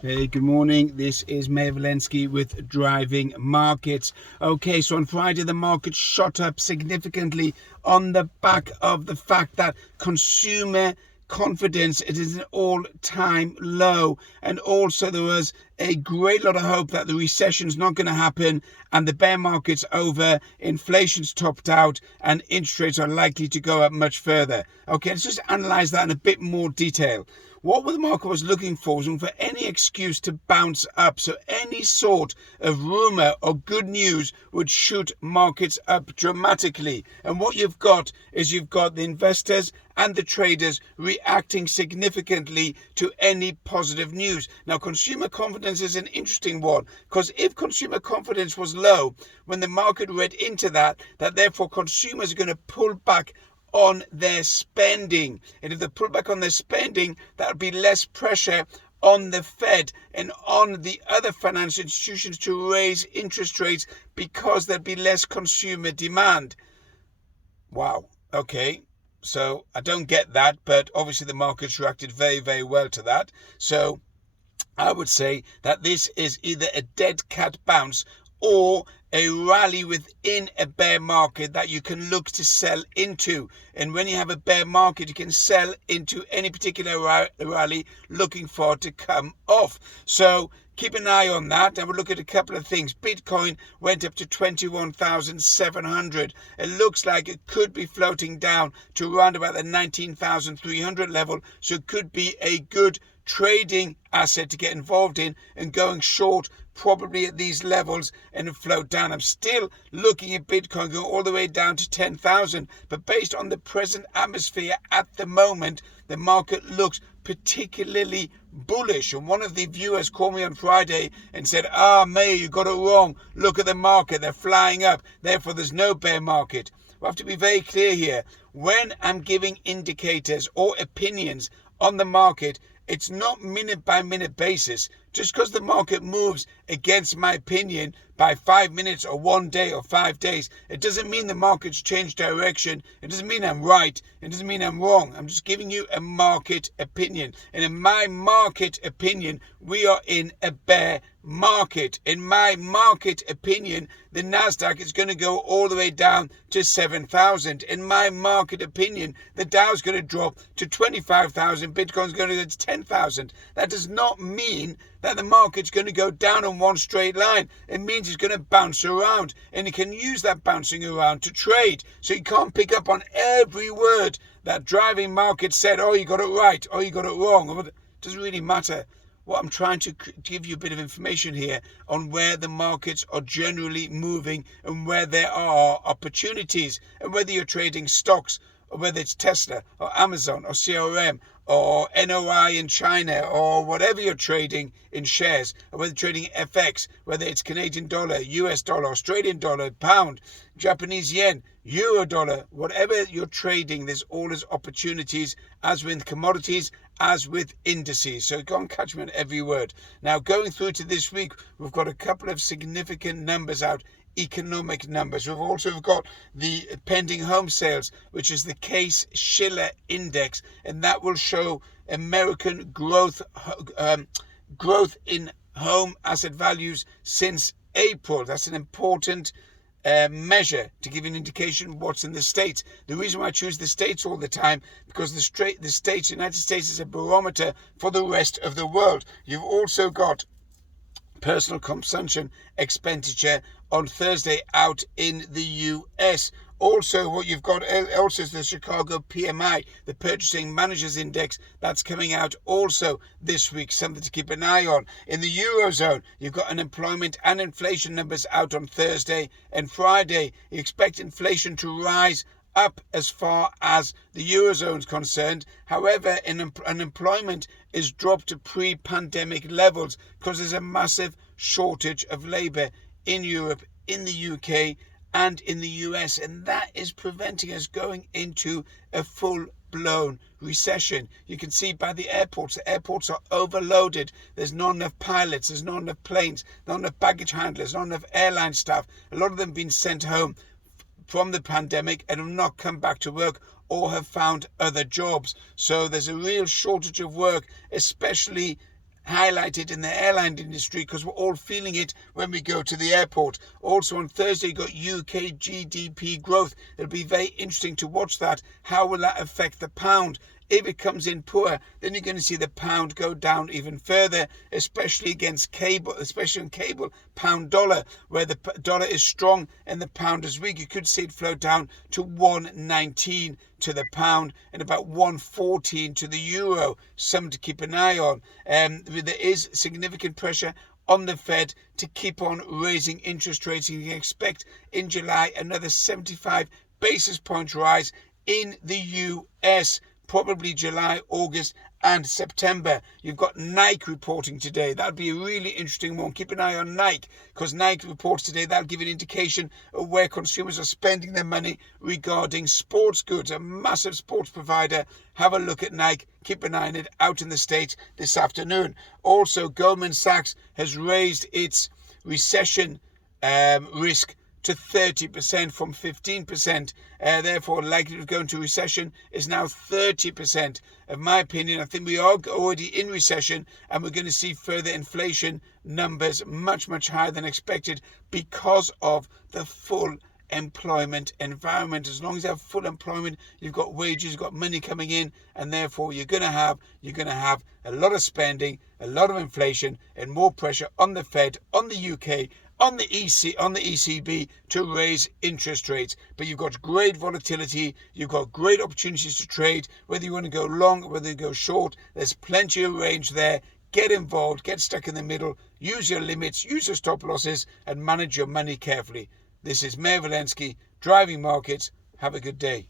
Hey, good morning. This is Mayor Valensky with Driving Markets. Okay, so on Friday, the market shot up significantly on the back of the fact that consumer confidence it is an all-time low, and also there was a great lot of hope that the recession's not going to happen and the bear market's over, inflation's topped out, and interest rates are likely to go up much further. Okay, let's just analyze that in a bit more detail. What the market was looking for was for any excuse to bounce up. So any sort of rumor or good news would shoot markets up dramatically. And what you've got is you've got the investors and the traders reacting significantly to any positive news. Now, consumer confidence is an interesting one, because if consumer confidence was low, when the market read into that therefore consumers are going to pull back on their spending. And if they pull back on their spending, that would be less pressure on the Fed and on the other financial institutions to raise interest rates, because there'd be less consumer demand. Wow. Okay. So I don't get that, but obviously the market's reacted very, very well to that. So I would say that this is either a dead cat bounce or a rally within a bear market that you can look to sell into. And when you have a bear market, you can sell into any particular rally looking for it to come off. So keep an eye on that, and we'll look at a couple of things. Bitcoin went up to 21,700. It looks like it could be floating down to around about the 19,300 level. So it could be a good trading asset to get involved in, and going short probably at these levels and float down. I'm still looking at Bitcoin going all the way down to 10,000, but based on the present atmosphere at the moment, the market looks particularly bullish. And one of the viewers called me on Friday and said, Mayor, you got it wrong. Look at the market, they're flying up, therefore there's no bear market. We have to be very clear here. When I'm giving indicators or opinions on the market, it's not minute by minute basis. Just because the market moves against my opinion by 5 minutes or 1 day or 5 days, it doesn't mean the market's changed direction. It doesn't mean I'm right. It doesn't mean I'm wrong. I'm just giving you a market opinion. And in my market opinion, we are in a bear market. In my market opinion, the Nasdaq is going to go all the way down to 7,000. In my market opinion, the Dow's going to drop to 25,000. Bitcoin's going to go to 10,000. That does not mean that the market's going to go down on one straight line. It means it's going to bounce around, and you can use that bouncing around to trade. So you can't pick up on every word that Driving Market said, you got it right, or you got it wrong. It doesn't really matter. What I'm trying to give you a bit of information here on where the markets are generally moving and where there are opportunities, and whether you're trading stocks, or whether it's Tesla or Amazon or CRM or NOI in China, or whatever you're trading in shares, or whether you're trading FX, whether it's Canadian dollar, US dollar, Australian dollar, pound, Japanese yen, euro dollar, whatever you're trading, there's always opportunities, as with commodities, as with indices. So go and catch me on every word. Now, going through to this week, we've got a couple of significant numbers out, economic numbers. We've also got the pending home sales, which is the Case-Shiller index, and that will show American growth in home asset values since April. That's an important measure to give you an indication what's in the States. The reason why I choose the States all the time, because the States, United States, is a barometer for the rest of the world. You've also got personal consumption expenditure on Thursday out in the US. Also, what you've got also is the Chicago PMI, the Purchasing Managers Index, that's coming out also this week, something to keep an eye on. In the Eurozone, you've got unemployment and inflation numbers out on Thursday and Friday. You expect inflation to rise up as far as the Eurozone is concerned. However, unemployment is dropped to pre-pandemic levels because there's a massive shortage of labour in Europe, in the UK and in the US, and that is preventing us going into a full-blown recession. You can see by the airports are overloaded. There's not enough pilots, there's not enough planes, not enough baggage handlers, not enough airline staff. A lot of them been sent home from the pandemic and have not come back to work or have found other jobs. So there's a real shortage of work, especially highlighted in the airline industry because we're all feeling it when we go to the airport. Also on Thursday, you got UK GDP growth. It'll be very interesting to watch that. How will that affect the pound? If it comes in poor, then you're going to see the pound go down even further, especially against cable, especially on cable, pound dollar, where the dollar is strong and the pound is weak. You could see it float down to 1.19 to the pound and about 1.14 to the euro. Something to keep an eye on. There is significant pressure on the Fed to keep on raising interest rates. You can expect in July another 75 basis points rise in the US. Probably July, August and September. You've got Nike reporting today. That'll be a really interesting one. Keep an eye on Nike because Nike reports today. That'll give an indication of where consumers are spending their money regarding sports goods. A massive sports provider. Have a look at Nike. Keep an eye on it out in the States this afternoon. Also, Goldman Sachs has raised its recession risk to 30% from 15%. Therefore, likely to go into recession is now 30%. In my opinion, I think we are already in recession and we're going to see further inflation numbers much, much higher than expected because of the full employment environment. As long as you have full employment, you've got wages, you've got money coming in, and therefore you're going to have a lot of spending, a lot of inflation, and more pressure on the Fed, on the UK, on the ECB to raise interest rates. But you've got great volatility, you've got great opportunities to trade, whether you want to go long or whether you go short. There's plenty of range there. Get involved, get stuck in the middle, use your limits, use your stop losses, and manage your money carefully. This is Mayor Walensky, Driving Markets. Have a good day.